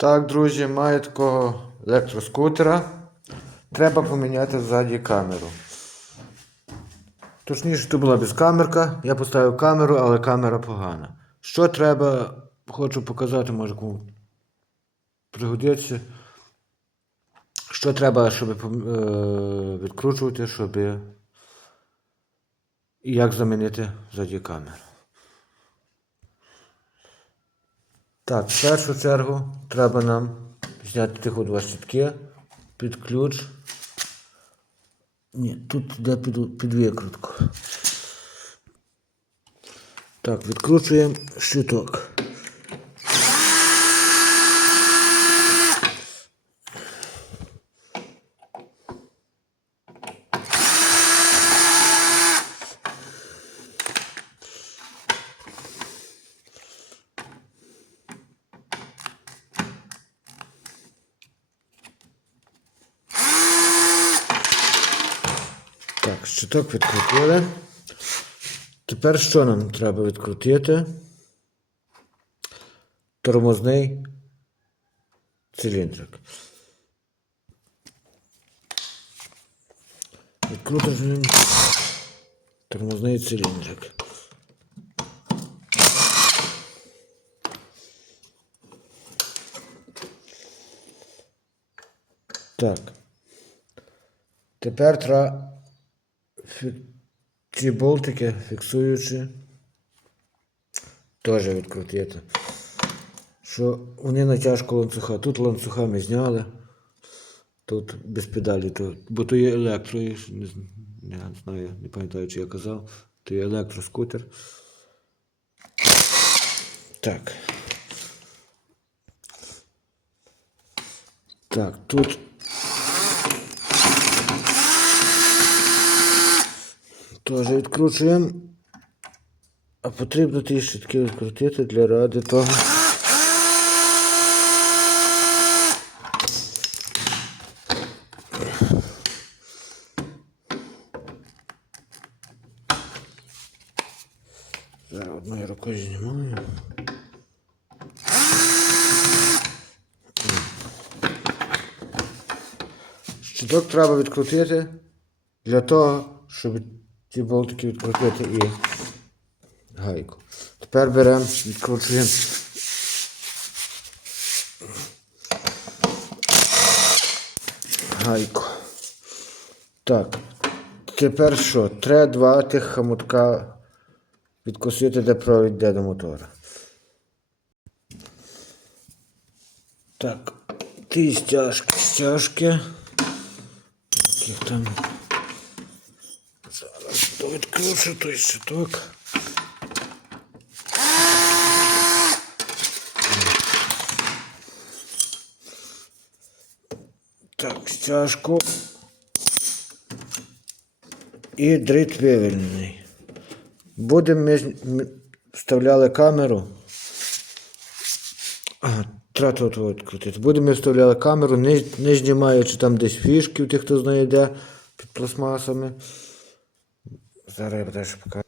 Так, друзі, маю такого електроскутера. Треба поміняти ззаді камеру. Точніше, тут була безкамерка. Я поставив камеру, але камера погана. Що треба, хочу показати, може кому пригодиться. Що треба, щоб е, відкручувати, щоб і як замінити ззаді камеру. Так, в першу чергу треба нам зняти тихо два щитки під ключ. Ні, тут йде під, під викрутку. Так, відкручуємо щиток. Так, щиток відкрутили. Тепер що нам треба відкрутити? Тормозний циліндрик. Відкрутимо тормозний циліндрик. Так. Тепер треба ці болтики фіксуючи теж відкрутити. Що вони натяжку ланцюга. Тут ланцюга ми зняли. Тут без педалі, то, бо то є електро, я не знаю, не пам'ятаю, чи я казав, то є електроскутер. Так. Так, тут Теж відкручуємо. А потрібно ті щитки відкрутити для ради того. Зараз одною рукою знімаю. Щиток треба відкрутити для того, щоб ці болтики відкрутити і гайку. Тепер беремо, відкручуємо. Гайку. Так. Тепер що? Треба два тих хамутка відкусити, де провід йде до мотора. Так. Ті стяжки, стяжки. Яких там. Відкручу той щиток. Так, стяжку. І дріт вивільнений. Будемо ми вставляли камеру. Ага, треба. Будемо вставляли камеру, не, знімаючи там десь фішки, тих, хто знає де, під пластмасами. Зараз я теж покажу.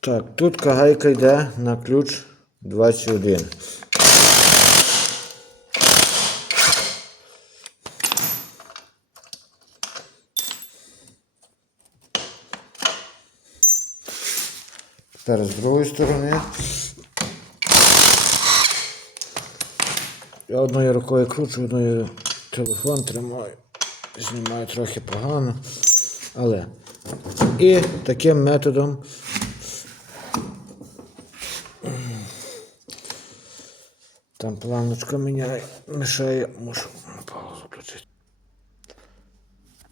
Так, тут кагайка йде на ключ 21. Тепер з другої сторони. Я одною рукою кручу, одною телефон тримаю. Знімаю трохи погано. Але. І таким методом. Там планочка міняє, мішає, мушу паузу включити.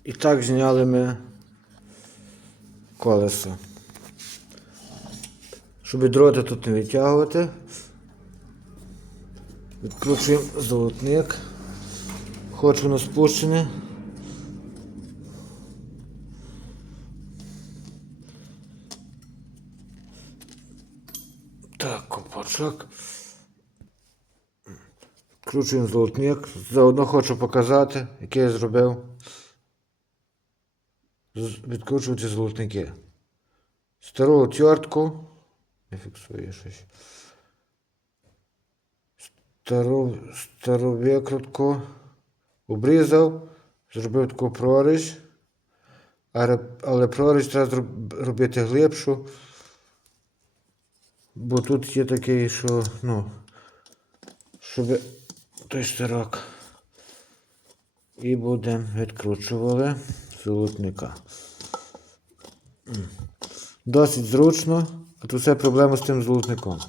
І так зняли ми колесо. Щоб дроти тут не витягувати. Відкручуємо золотник. Хоч воно спущене. Так, копачок. Відкручуємо золотник. Заодно хочу показати, який я зробив. Відкручувати золотники. Стару отвертку. Не фіксує щось. стару, стару викрутку, обрізав, зробив таку прорізь, але прорізь треба робити глибшу, бо тут є такий, що, ну, щоб той штирок. І будемо відкручували золотника. Досить зручно, а то все проблема з тим золотником.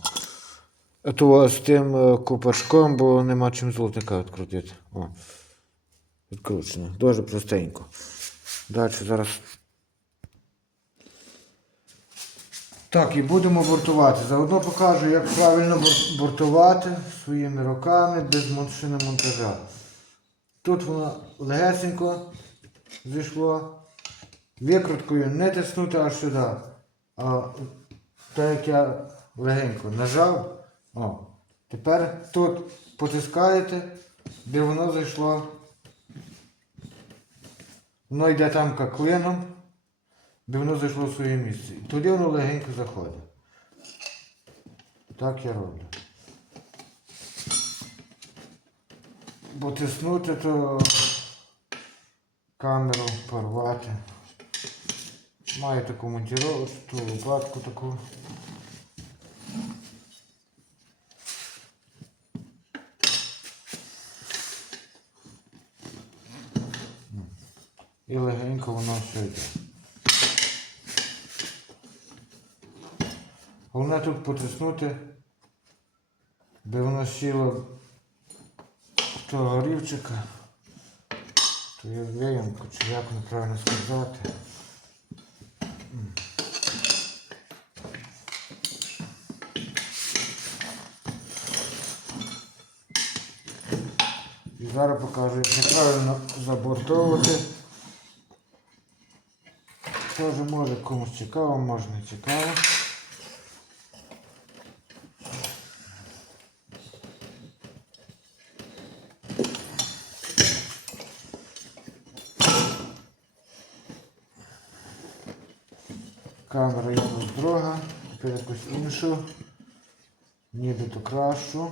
А то з тим е, купачком, бо нема чим золотника відкрутити. О, відкручено. Дуже простенько. Далі зараз. Так, і будемо бортувати. Заодно покажу, як правильно бортувати своїми руками без машини монтажа. Тут воно легесенько зійшло. Викруткою не тиснути аж сюди. А так як я легенько нажав. О, тепер тут потискаєте, де воно зайшло. Воно йде там клином, де воно зайшло в своє місце. І тоді воно легенько заходить. Так я роблю. Бо тиснути, то камеру порвати. Маю таку монтіровку, ту лопатку таку. І легенько воно все йде. Головне тут потиснути, де воно сіло того горівчика, то є виямку, чи як неправильно сказати. І зараз покажу, як неправильно забортовувати. Теж може комусь цікаво, може не цікаво. Камера якось друга, тепер якусь іншу, нібито кращу.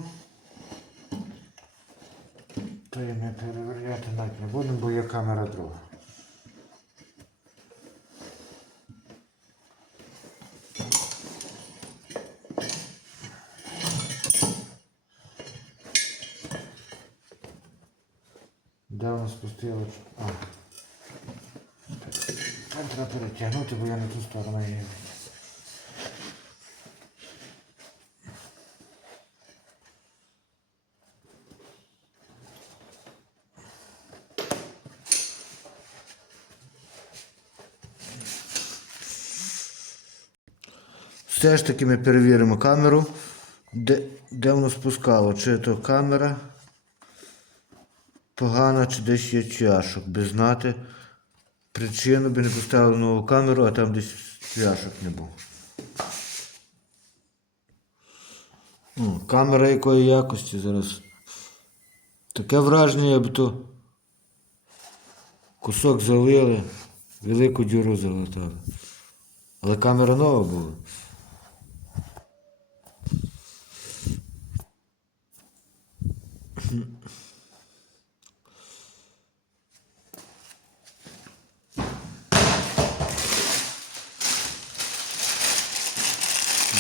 То і ми перевіряти навіть не будемо, бо є камера друга. Де воно спустило? А. Так треба перетягнути, бо я на ту сторону її. Все ж таки ми перевіримо камеру, де, де воно спускало, чи то камера погана, чи десь є чашок, би знати причину, би не поставили нову камеру, а там десь чашок не було. О, камера якої якості зараз. Таке враження, якби то кусок залили, велику дюру залатали. Але камера нова була.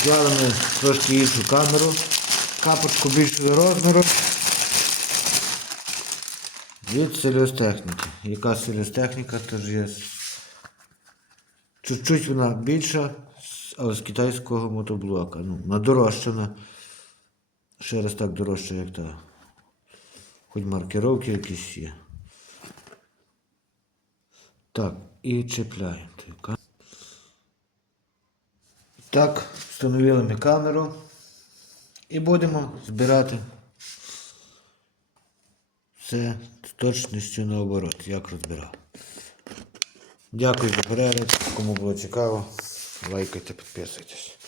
Взяли ми трошки іншу камеру, капочку більшого розміру. Від сільостехніки. Яка сільостехніка теж є. Чуть-чуть вона більша, але з китайського мотоблока. Ну, вона. Ще раз так дорожча, як та. Хоч маркировки якісь є. Так, і чіпляємо. Так, встановили ми камеру і будемо збирати все з точністю наоборот, як розбирав. Дякую за перегляд. Кому було цікаво, лайкайте, підписуйтесь.